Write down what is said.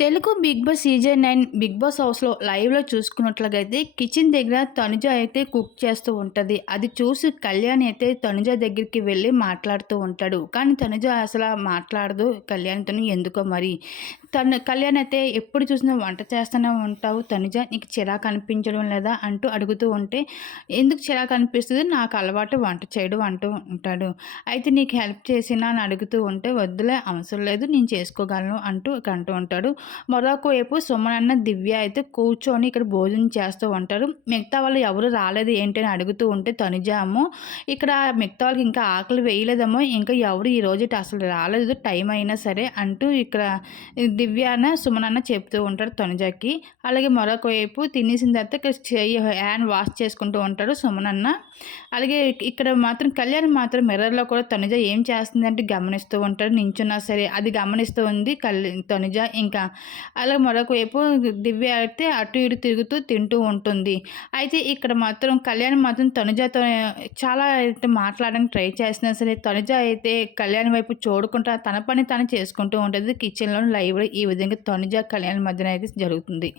Telugu Bigg Boss season nine Bigg Boss హౌస్లో లైవ్లో చూసుకున్నట్లయితే కిచెన్ దగ్గర తనుజ అయితే కుక్ చేస్తూ ఉంటుంది. అది చూసి కళ్యాణ్ అయితే తనుజ దగ్గరికి వెళ్ళి మాట్లాడుతూ ఉంటాడు. కానీ తనుజ అసలు మాట్లాడదు కళ్యాణ్తో ఎందుకో మరి? తను కళ్యాణ్ అయితే ఎప్పుడు చూసినా వంట చేస్తూనే ఉంటావు. తనుజ నీకు చిరాకు అనిపించడం లేదా అంటూ అడుగుతూ ఉంటే ఎందుకు చిరాకు అనిపిస్తుంది? నాకు అలవాటు వంట చేయడం అంటూ ఉంటాడు. అయితే నీకు హెల్ప్ చేసినా అని అడుగుతూ ఉంటే వద్దులే అవసరం లేదు నేను చేసుకోగలను అంటూ అంటూ ఉంటాడు. మరొకవైపు సుమనన్న దివ్య అయితే కూర్చొని ఇక్కడ భోజనం చేస్తూ ఉంటారు. మిగతా వాళ్ళు ఎవరు రాలేదు ఏంటి అని అడుగుతూ ఉంటే తనుజాము ఇక్కడ మిగతా వాళ్ళకి ఇంకా ఆకలి వేయలేదేమో ఇంకా ఎవరు ఈ రోజు అసలు రాలేదు టైం అయినా సరే అంటూ ఇక్కడ దివ్యాన సుమనన్న చెప్తూ ఉంటారు తనుజకి. అలాగే మరొక వైపు తినేసిన తర్వాత ఇక్కడ చెయ్యి హ్యాండ్ వాష్ చేసుకుంటూ ఉంటారు సుమనన్న. అలాగే ఇక్కడ మాత్రం కళ్యాణ్ మాత్రం మిర్రర్లో కూడా తనుజ ఏం చేస్తుందంటే గమనిస్తూ ఉంటారు నించున్నా సరే అది గమనిస్తూ ఉంది కళ్యాణ్ తనుజ. ఇంకా అలా మరొక వైపు దివ్య అయితే అటు ఇటు తిరుగుతూ తింటూ ఉంటుంది. అయితే ఇక్కడ మాత్రం కళ్యాణ్ మాత్రం తనుజతో చాలా అయితే మాట్లాడడానికి ట్రై చేసినా సరే తనుజ అయితే కళ్యాణ్ వైపు చూడకుండా తన పని తను చేసుకుంటూ ఉంటుంది. కిచెన్లో లైవ్లో ఈ విధంగా తనుజ కళ్యాణ్ మధ్యన అయితే జరుగుతుంది.